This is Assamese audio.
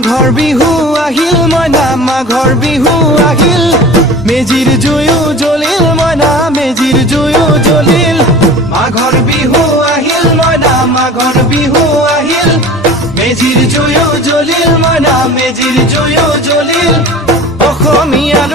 মাঘৰ বিহু আহিল মইনা মাঘৰ বিহু আহিল মেজিৰ জুয়ো জ্বলিল মইনা মেজিৰ জুয়ো জ্বলিল মাঘৰ বিহু আহিল মইনা মাঘৰ বিহু আহিল মেজিৰ জুয়ো জ্বলিল মইনা মেজিৰ জুয়ো জ্বলিল অসমীয়াৰ